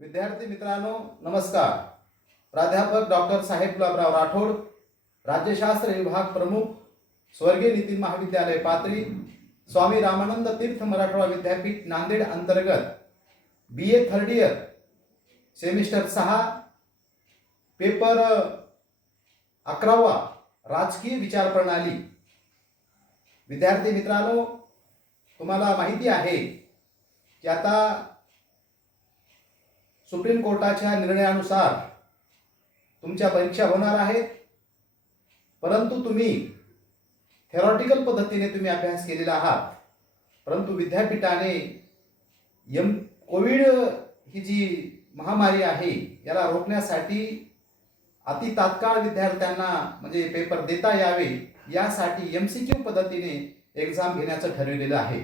विद्यार्थी मित्रांनो नमस्कार. प्राध्यापक डॉक्टर साहेब गुलाबराव राठोड, राज्यशास्त्र विभाग प्रमुख, स्वर्गीय नितीन महाविद्यालय पाथरी, स्वामी रामानंद तीर्थ मराठवाडा विद्यापीठ नांदेड अंतर्गत BA third year semester 6 paper 11वा राजकीय विचार प्रणाली. विद्यार्थी मित्रांनो, तुम्हाला माहिती आहे की आता सुप्रीम कोर्टाच्या निर्णयानुसार तुमच्या परीक्षा होणार आहेत, परंतु तुम्ही थेरॉटिकल पद्धतीने तुम्ही अभ्यास केलेला आहात. परंतु विद्यापीठाने कोविड ही जी महामारी आहे याला रोखण्यासाठी अति तात्काळ विद्यार्थ्यांना म्हणजे पेपर देता यावे यासाठी MCQ पद्धतीने एक्झाम घेण्याचं ठरविलेलं आहे.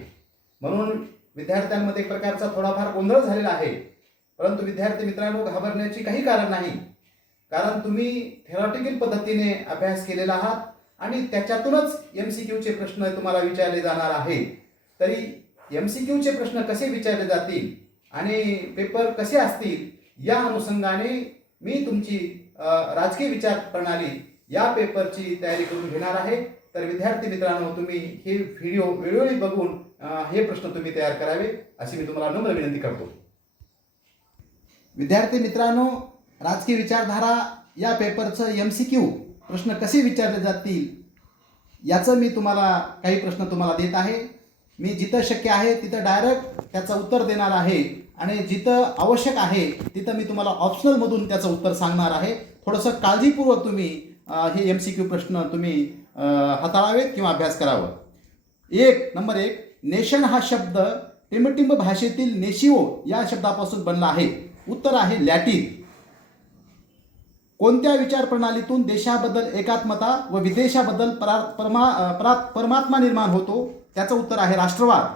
म्हणून विद्यार्थ्यांमध्ये एक प्रकारचा थोडाफार गोंधळ झालेला आहे. परंतु विद्यार्थी मित्रांनो, घाबरण्याची काही कारण नाही, कारण तुम्ही थेरॉटिकल पद्धतीने अभ्यास केलेला आहात आणि त्याच्यातूनच MCQचे प्रश्न तुम्हाला विचारले जाणार आहेत. तरी MCQचे प्रश्न कसे विचारले जातील आणि पेपर कसे असतील या अनुषंगाने मी तुमची राजकीय विचार प्रणाली या पेपरची तयारी करून घेणार आहे. तर विद्यार्थी मित्रांनो, तुम्ही हे व्हिडिओ वेळोवेळी बघून हे प्रश्न तुम्ही तयार करावे अशी मी तुम्हाला नम्र विनंती करतो. विद्यार्थी मित्रांनो, राजकीय विचारधारा या पेपरचं MCQ प्रश्न कसे विचारले जातील याचं मी तुम्हाला काही प्रश्न तुम्हाला देत आहे. मी जिथं शक्य आहे तिथं डायरेक्ट त्याचं उत्तर देणार आहे आणि जिथं आवश्यक आहे तिथं मी तुम्हाला ऑप्शनलमधून त्याचं उत्तर सांगणार आहे. थोडंसं काळजीपूर्वक तुम्ही हे MCQ प्रश्न तुम्ही हाताळावेत किंवा अभ्यास करावं. नंबर 1, नेशन हा शब्द टिंबटिंब भाषेतील नेशिओ या शब्दापासून बनला आहे. उत्तर आहे लॅटिन. कोणत्या विचार प्रणालीतून देशाबद्दल एकात्मता व विदेशाबद्दल परमात्मा निर्माण होतो? त्याचं उत्तर आहे राष्ट्रवाद.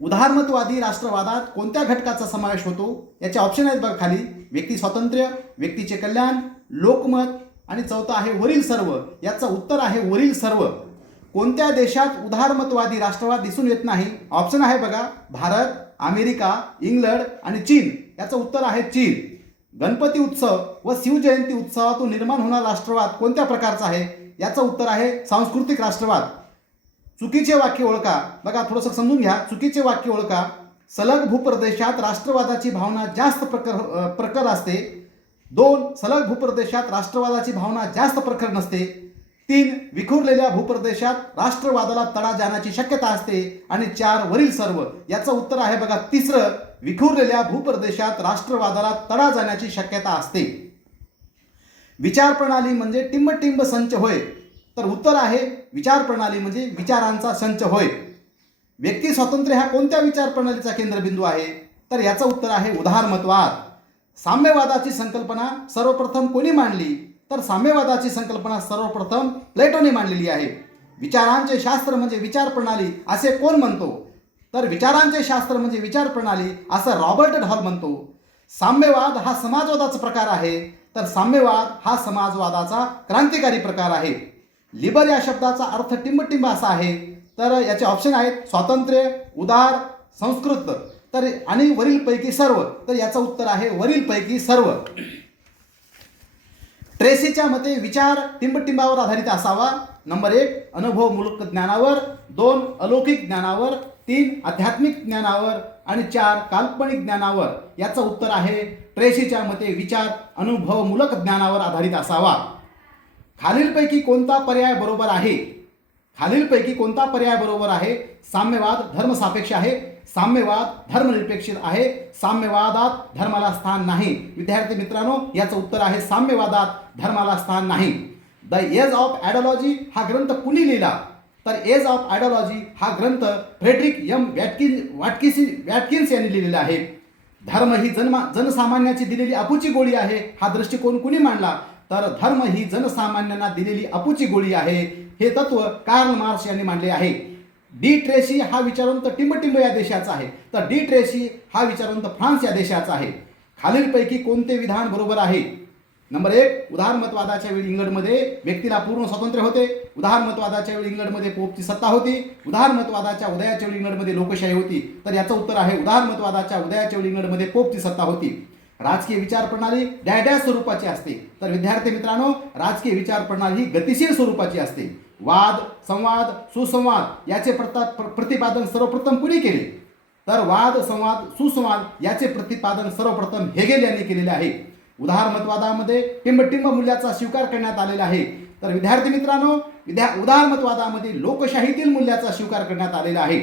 उदारमतवादी राष्ट्रवादात कोणत्या घटकाचा समावेश होतो? याचे ऑप्शन आहेत बघा खाली: व्यक्ती स्वातंत्र्य, व्यक्तीचे कल्याण, लोकमत आणि चौथा आहे वरील सर्व. याचं उत्तर आहे वरील सर्व. कोणत्या देशात उदारमतवादी राष्ट्रवाद दिसून येत नाही? ऑप्शन आहे बघा: भारत, अमेरिका, इंग्लंड आणि चीन. याचं उत्तर आहे चीन. गणपती उत्सव व शिवजयंती उत्सवातून निर्माण होणारा राष्ट्रवाद कोणत्या प्रकारचा आहे? याचं उत्तर आहे सांस्कृतिक राष्ट्रवाद. चुकीचे वाक्य ओळखा. बघा, थोडंसं समजून घ्या. चुकीचे वाक्य ओळखा. सलग भूप्रदेशात राष्ट्रवादाची भावना जास्त प्रखर असते. 2, सलग भूप्रदेशात राष्ट्रवादाची भावना जास्त प्रखर नसते. 3, विखुरलेल्या भूप्रदेशात राष्ट्रवादाला तडा जाण्याची शक्यता असते. आणि 4, वरील सर्व. याचं उत्तर आहे बघा तिसरं: विखुरलेल्या भूप्रदेशात राष्ट्रवादाला तडा जाण्याची शक्यता असते. विचार प्रणाली म्हणजे टिंबटिंब संच होय. तर उत्तर आहे विचार प्रणाली म्हणजे विचारांचा संच होय. व्यक्ती स्वातंत्र्य हा कोणत्या विचार प्रणालीचा केंद्रबिंदू आहे? तर याचं उत्तर आहे उदारमतवाद. साम्यवादाची संकल्पना सर्वप्रथम कोणी मांडली? तर साम्यवादाची संकल्पना सर्वप्रथम प्लेटोने मांडलेली आहे. विचारांचे शास्त्र म्हणजे विचार प्रणाली असे कोण म्हणतो? तर विचारांचे शास्त्र म्हणजे विचार प्रणाली असं रॉबर्ट हॉल म्हणतो. साम्यवाद हा समाजवादाचा प्रकार आहे. तर साम्यवाद हा समाजवादाचा क्रांतिकारी प्रकार आहे. लिबर या शब्दाचा अर्थ टिंबटिंब असा आहे. तर याचे ऑप्शन आहेत: स्वातंत्र्य, उदार, संस्कृत तर आणि वरीलपैकी सर्व. तर याचं उत्तर आहे वरीलपैकी सर्व. ट्रेसीच्या मते विचार टिंबटिंबावर आधारित असावा. नंबर 1, अनुभवमूलक ज्ञानावर. 2, अलौकिक ज्ञानावर. 3, आध्यात्मिक ज्ञानावर आणि 4, काल्पनिक ज्ञानावर. याचं उत्तर आहे ट्रेसीच्या मते विचार अनुभवमूलक ज्ञानावर आधारित असावा. खालीलपैकी कोणता पर्याय बरोबर आहे? खालीलपैकी कोणता पर्याय बरोबर आहे? साम्यवाद धर्मसापेक्ष आहे. साम्यवाद धर्मनिरपेक्ष आहे. साम्यवादात धर्माला स्थान नाही. विद्यार्थी मित्रांनो, याचं उत्तर आहे साम्यवादात धर्माला स्थान नाही. द एज ऑफ आयडियॉलॉजी हा ग्रंथ कुणी लिहिला? तर एज ऑफ आयडियॉलॉजी हा ग्रंथ फ्रेडरिक वॅटकिन्स यांनी लिहिलेला आहे. धर्म ही जनसामान्याची दिलेली अपूची गोळी आहे हा दृष्टिकोन कुणी मांडला? तर धर्म ही जनसामान्यांना दिलेली अपूची गोळी आहे हे तत्व कार्ल मार्क्स यांनी मांडले आहे. डी ट्रेसी हा विचारवंत टिंबटिंब या देशाचा आहे. तर डी ट्रेसी हा विचारवंत फ्रान्स या देशाचा आहे. खालीलपैकी कोणते विधान बरोबर आहे? नंबर 1, उदारमतवादाच्या वेळी इंग्लंडमध्ये व्यक्तीला पूर्ण स्वातंत्र्य होते. उदारमतवादाच्या वेळी इंग्लंडमध्ये पोपची सत्ता होती. उदारमतवादाच्या उदयाच्या वेळी इंग्लंडमध्ये लोकशाही होती. तर याचं उत्तर आहे उदारमतवादाच्या उदयाच्या वेळी इंग्लंडमध्ये पोपची सत्ता होती. राजकीय विचार प्रणाली डॅश स्वरूपाची असते. तर विद्यार्थी मित्रांनो, राजकीय विचार प्रणाली ही गतिशील स्वरूपाची असते. वाद, संवाद, सुसंवाद याचे प्रतिपादन सर्वप्रथम कुणी केले? तर वाद, संवाद, सुसंवाद याचे प्रतिपादन सर्वप्रथम हेगेल यांनी केलेले आहे. उदारमतवादामध्ये टिंबटिंब मूल्याचा स्वीकार करण्यात आलेला आहे. तर विद्यार्थी मित्रांनो, उदारमतवादामध्ये लोकशाहीतील मूल्याचा स्वीकार करण्यात आलेला आहे.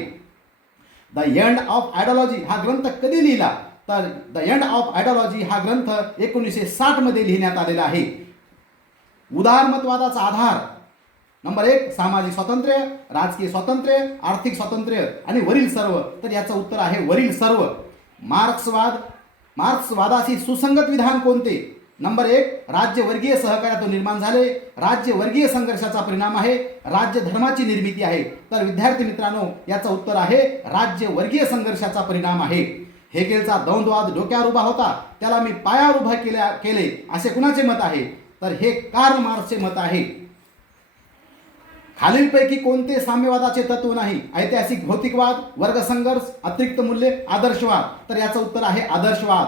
द एंड ऑफ आयडियोलॉजी हा ग्रंथ कधी लिहिला? तर द एंड ऑफ आयडियोलॉजी हा ग्रंथ 1960 मध्ये लिहिण्यात आलेला आहे. उदारमतवादाचा आधार नंबर 1, सामाजिक स्वातंत्र्य, राजकीय स्वातंत्र्य, आर्थिक स्वातंत्र्य आणि वरील सर्व. तर याचं उत्तर आहे वरील सर्व. मार्क्सवादाशी सुसंगत विधान कोणते? नंबर 1, राज्यवर्गीय सहकार्यातून निर्माण झाले. राज्यवर्गीय संघर्षाचा परिणाम आहे. राज्य धर्माची निर्मिती आहे. तर विद्यार्थी मित्रांनो, याचं उत्तर आहे राज्यवर्गीय संघर्षाचा परिणाम आहे. हेगेलचा द्वंद्ववाद डोक्यावर उभा होता, त्याला मी पायावर उभा केले असे कुणाचे मत आहे? तर हे कार्ल मार्क्सचे मत आहे. खालीलपैकी कोणते साम्यवादाचे तत्व नाही? ऐतिहासिक भौतिकवाद, वर्गसंघर्ष, अतिरिक्त मूल्ये, आदर्शवाद. तर याचं उत्तर आहे आदर्शवाद.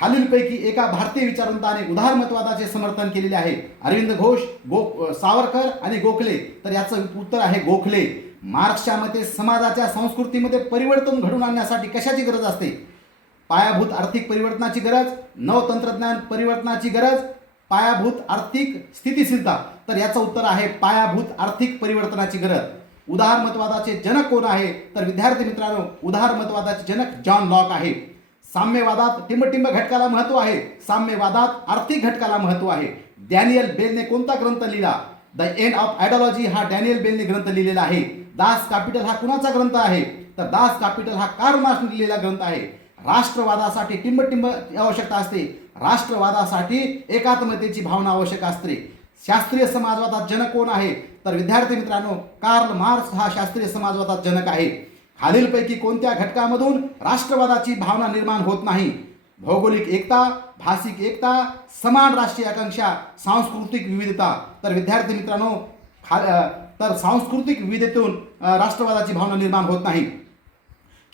खालीलपैकी एका भारतीय विचारवंताने उदारमतवादाचे समर्थन केलेले आहे. अरविंद घोष, सावरकर आणि गोखले. तर याचं उत्तर आहे गोखले. मार्क्सच्या मते समाजाच्या संस्कृतीमध्ये परिवर्तन घडवून आणण्यासाठी कशाची गरज असते? पायाभूत आर्थिक परिवर्तनाची गरज, नवतंत्रज्ञान परिवर्तनाची गरज, पायाभूत आर्थिक स्थितिशीलता. तर याचं उत्तर आहे पायाभूत आर्थिक परिवर्तनाची गरज. उदारमतवादाचे जनक कोण आहे? तर विद्यार्थी मित्रांनो, उदारमतवादाचे जनक जॉन लॉक आहे. साम्यवादात टिंबटिंब घटकाला महत्व आहे. साम्यवादात आर्थिक घटकाला महत्व आहे. डॅनियल बेलने कोणता ग्रंथ लिहिला? द एंड ऑफ आयडियोलॉजी हा डॅनियल बेलने ग्रंथ लिहिलेला आहे. दास कॅपिटल हा कुणाचा ग्रंथ आहे? तर दास कॅपिटल हा कार्ल मार्क्सने लिहिलेला ग्रंथ आहे. राष्ट्रवादासाठी टिंबटिंब आवश्यकता असते. राष्ट्रवादासाठी एकात्मतेची भावना आवश्यक असते. शास्त्रीय समाजवादात जनक कोण आहे? तर विद्यार्थी मित्रांनो, कार्ल मार्क्स हा शास्त्रीय समाजवादात जनक आहे. खालीलपैकी कोणत्या घटकामधून राष्ट्रवादाची भावना निर्माण होत नाही? भौगोलिक एकता, भाषिक एकता, समान राष्ट्रीय आकांक्षा, सांस्कृतिक विविधता. तर विद्यार्थी मित्रांनो, तर सांस्कृतिक विविधतेतून राष्ट्रवादाची भावना निर्माण होत नाही.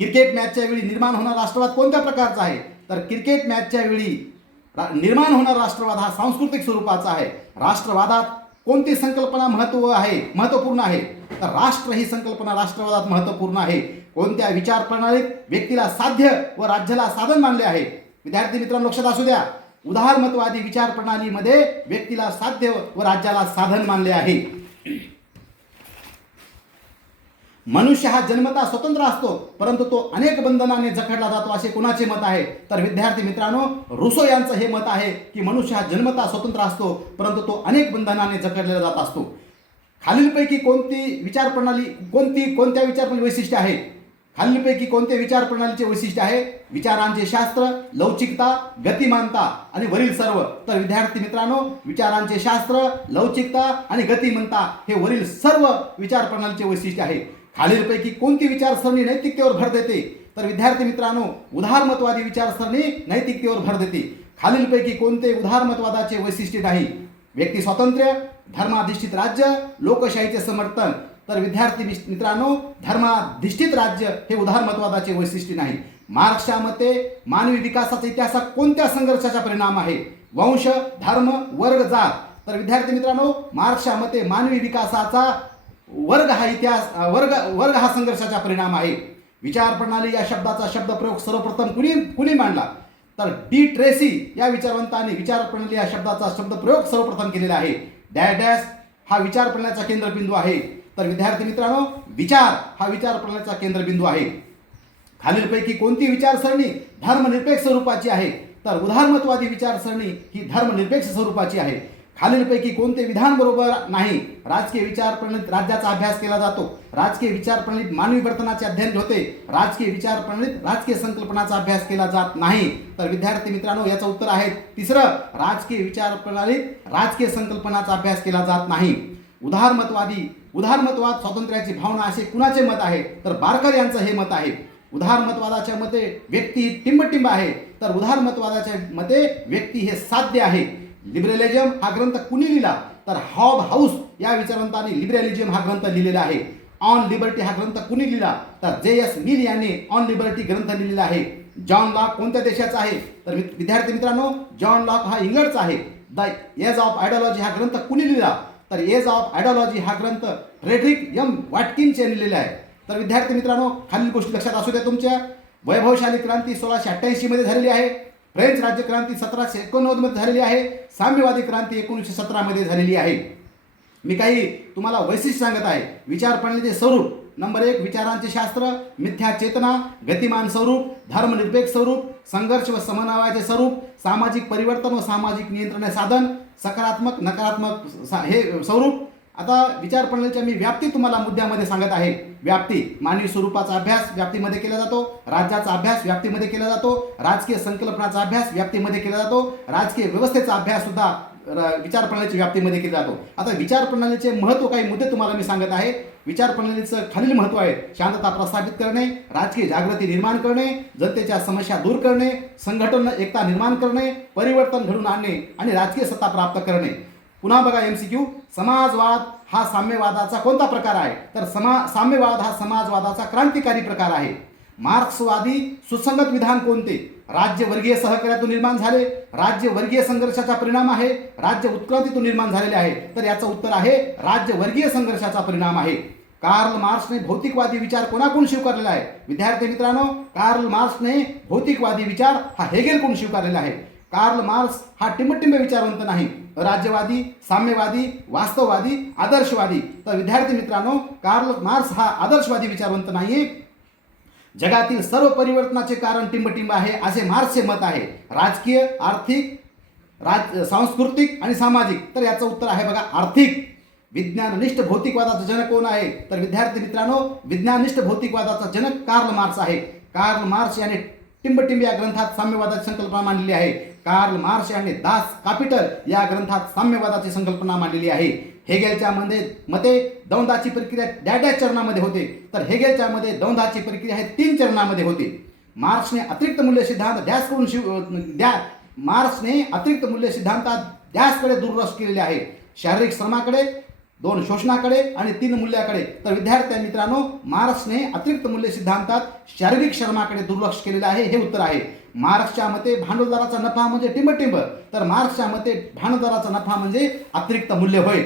क्रिकेट मॅचच्या वेळी निर्माण होणारा राष्ट्रवाद कोणत्या प्रकारचा आहे? तर क्रिकेट मॅचच्या वेळी निर्माण होणारा राष्ट्रवाद हा सांस्कृतिक स्वरूपाचा आहे. राष्ट्रवादात कोणती संकल्पना महत्त्वपूर्ण आहे? तर राष्ट्र ही संकल्पना राष्ट्रवादात महत्त्वपूर्ण आहे. कोणत्या विचार प्रणालीत व्यक्तीला साध्य व राज्याला साधन मानले आहे? विद्यार्थी मित्रांनो, लक्षात असू द्या, उदारमतवादी विचार प्रणालीमध्ये व्यक्तीला साध्य व राज्याला साधन मानले आहे. मनुष्य हा जन्मतः स्वतंत्र असतो, परंतु तो अनेक बंधनाने जखडला जातो असे कुणाचे मत आहे? तर विद्यार्थी मित्रांनो, रुसो यांचं हे मत आहे की मनुष्य हा जन्मतः स्वतंत्र असतो, परंतु तो अनेक बंधनाने जखडलेला जात असतो. खालीलपैकी कोणत्या विचार प्रणाली वैशिष्ट्य आहे? खालीलपैकी कोणते विचार प्रणालीचे वैशिष्ट्य आहे? विचारांचे शास्त्र, लवचिकता, गतिमानता आणि वरील सर्व. तर विद्यार्थी मित्रांनो, विचारांचे शास्त्र, लवचिकता आणि गतिमानता हे वरील सर्व विचार प्रणालीचे वैशिष्ट्य आहे. खालीलपैकी कोणती विचारसरणी नैतिकतेवर भर देते? तर विद्यार्थी मित्रांनो, उदारमतवादी विचारसरणी नैतिकतेवर भर देते. खालीलपैकी कोणते उदारमतवादाचे वैशिष्ट्य नाही? व्यक्ती स्वातंत्र्य, धर्माधिष्ठित राज्य, लोकशाहीचे समर्थन. तर विद्यार्थी मित्रांनो, धर्माधिष्ठित राज्य हे उदारमतवादाचे वैशिष्ट्य नाही. मार्क्सच्या मते मानवी विकासाचा इतिहास कोणत्या संघर्षाचा परिणाम आहे? वंश, धर्म, वर्ग, जात. तर विद्यार्थी मित्रांनो, मार्क्सच्या मते मानवी विकासाचा वर्ग हा संघर्षाचा परिणाम आहे. विचार प्रणाली या शब्दाचा शब्दप्रयोग सर्वप्रथम कुणी मांडला? तर डी ट्रेसी या विचारवंताने विचार प्रणाली या शब्दाचा शब्दप्रयोग सर्वप्रथम केलेला आहे. डॅश हा विचार प्रणालीचा केंद्रबिंदू आहे. तर विद्यार्थी मित्रांनो, विचार हा विचार प्रणालीचा केंद्रबिंदू आहे. खालीलपैकी कोणती विचारसरणी धर्मनिरपेक्ष स्वरूपाची आहे? तर उदारमतवादी विचारसरणी ही धर्मनिरपेक्ष स्वरूपाची आहे. खालीलपैकी कोणते विधान बरोबर नाही? राजकीय विचार प्रणालीत राज्याचा अभ्यास केला जातो. राजकीय विचार प्रणालीत मानवी वर्तनाचे अध्ययन होते. राजकीय विचार प्रणालीत राजकीय संकल्पनाचा अभ्यास केला जात नाही. तर विद्यार्थी मित्रांनो, याचं उत्तर आहे तिसरं. राजकीय विचार प्रणालीत राजकीय संकल्पनाचा अभ्यास केला जात नाही. उदारमतवाद स्वातंत्र्याची भावना असे कुणाचे मत आहे? तर बारकर यांचं हे मत आहे. उदारमतवादाच्या मते व्यक्ती ही टिंबटिंब आहे, तर उदारमतवादाच्या मते व्यक्ती हे साध्य आहे. लिबरलिझम हा ग्रंथ कुणी लिहिला? तर हॉब हाऊस या विचारवंताने लिबरलिझम हा ग्रंथ लिहिलेला आहे. ऑन लिबर्टी हा ग्रंथ कुणी लिहिला? तर J.S. मिल यांनी ऑन लिबर्टी ग्रंथ लिहिलेला आहे. जॉन लॉक कोणत्या देशाचा आहे? तर विद्यार्थी मित्रांनो, जॉन लॉक हा इंग्लंडचा आहे. द एज ऑफ आयडिओलॉजी हा ग्रंथ कुणी लिहिला? तर एज ऑफ आयडिओलॉजी हा ग्रंथ फ्रेडरिक एम वॅटकिन्स यांनी लिहिलेला आहे. तर विद्यार्थी मित्रांनो, खालील गोष्टी लक्षात असू द्या तुमच्या. वैभवशाली क्रांती 1688 मध्ये झालेली आहे. फ्रेंच राज्यक्रांती 1789 मध्ये झालेली आहे. साम्यवादी क्रांती 1917 मध्ये झालेली आहे. मी काही तुम्हाला वैशिष्ट्य सांगत आहे. विचार प्रणालीचे स्वरूप. नंबर 1 विचारांचे शास्त्र, मिथ्या चेतना, गतिमान स्वरूप, धर्मनिरपेक्ष स्वरूप, संघर्ष व समन्वयाचे स्वरूप, सामाजिक परिवर्तन व सामाजिक नियंत्रण साधन, सकारात्मक नकारात्मक हे स्वरूप. आता विचार प्रणालीच्या मी व्याप्ती तुम्हाला मुद्द्यामध्ये सांगत आहे. व्याप्ती, मानवी स्वरूपाचा अभ्यास व्याप्तीमध्ये केला जातो. राज्याचा अभ्यास व्याप्तीमध्ये केला जातो. राजकीय संकल्पनाचा अभ्यास व्याप्तीमध्ये केला जातो. राजकीय व्यवस्थेचा अभ्यास सुद्धा विचार प्रणालीच्या व्याप्तीमध्ये केला जातो. आता विचार प्रणालीचे महत्त्व, काही मुद्दे तुम्हाला मी सांगत आहे. विचार प्रणालीचं खालील महत्त्व आहे. शांतता प्रस्थापित करणे, राजकीय जागृती निर्माण करणे, जनतेच्या समस्या दूर करणे, संघटन एकता निर्माण करणे, परिवर्तन घडवून आणणे आणि राजकीय सत्ता प्राप्त करणे. पुन्हा बघा MCQ. समाजवाद हा साम्यवादाचा कोणता प्रकार आहे? तर साम्यवाद हा समाजवादाचा क्रांतिकारी प्रकार आहे. मार्क्सवादी सुसंगत विधान कोणते? राज्यवर्गीय सहकार्यातून निर्माण झाले, राज्यवर्गीय संघर्षाचा परिणाम आहे, राज्य उत्क्रांतीतून निर्माण झालेले आहे. तर याचं उत्तर आहे राज्यवर्गीय संघर्षाचा परिणाम आहे. कार्ल मार्क्सने भौतिकवादी विचार कोणाकडून स्वीकारलेला आहे? विद्यार्थी मित्रांनो, कार्ल मार्क्सने भौतिकवादी विचार हा हेगेलकडून स्वीकारलेला आहे. कार्ल मार्क्स हा टिंबटिंब विचारवंत नाही. राज्यवादी, साम्यवादी, वास्तववादी, आदर्शवादी. तर विद्यार्थी मित्रांनो, कार्ल मार्क्स हा आदर्शवादी विचारवंत नाही. जगातील सर्व परिवर्तनाचे कारण टिंबटिंब आहे असे मार्क्सचे मत आहे. राजकीय, आर्थिक, सांस्कृतिक आणि सामाजिक. तर याचं उत्तर आहे बघा आर्थिक. विज्ञाननिष्ठ भौतिकवादाचा जनक कोण आहे? तर विद्यार्थी मित्रांनो, विज्ञाननिष्ठ भौतिकवादाचा जनक कार्ल मार्क्स आहे. कार्ल मार्क्स याने टिंबटिंब या ग्रंथात साम्यवादाची संकल्पना मांडलेली आहे. कार्ल मार्क्स यांनी दास कॅपिटल या ग्रंथात साम्यवादाची संकल्पना मांडलेली आहे. हेगेलच्या मते दौंदाची प्रक्रिया डॅश चरणामध्ये होते. तर हेगेलच्या मध्ये दौंदाची प्रक्रिया हे 3 चरणामध्ये होते. मार्क्सने अतिरिक्त मूल्य सिद्धांत मार्क्सने अतिरिक्त मूल्य सिद्धांतात डॅशकडे दुर्लक्ष केलेले आहे. शारीरिक श्रमाकडे, 2 शोषणाकडे आणि 3 मूल्याकडे. तर विद्यार्थी मित्रांनो, मार्क्सने अतिरिक्त मूल्य सिद्धांतात शारीरिक श्रमाकडे दुर्लक्ष केलेले आहे, हे उत्तर आहे. मार्क्सच्या मते भांडवलदाराचा नफा म्हणजे टिंबटिंब. तर मार्क्सच्या मते भांडवलदाराचा नफा म्हणजे अतिरिक्त मूल्य होय.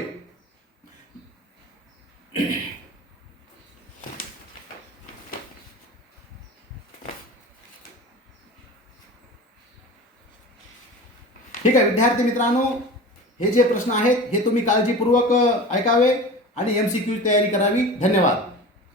ठीक आहे विद्यार्थी मित्रांनो, हे जे प्रश्न आहेत हे तुम्ही काळजीपूर्वक ऐकावे आणि MCQ तयारी करावी. धन्यवाद.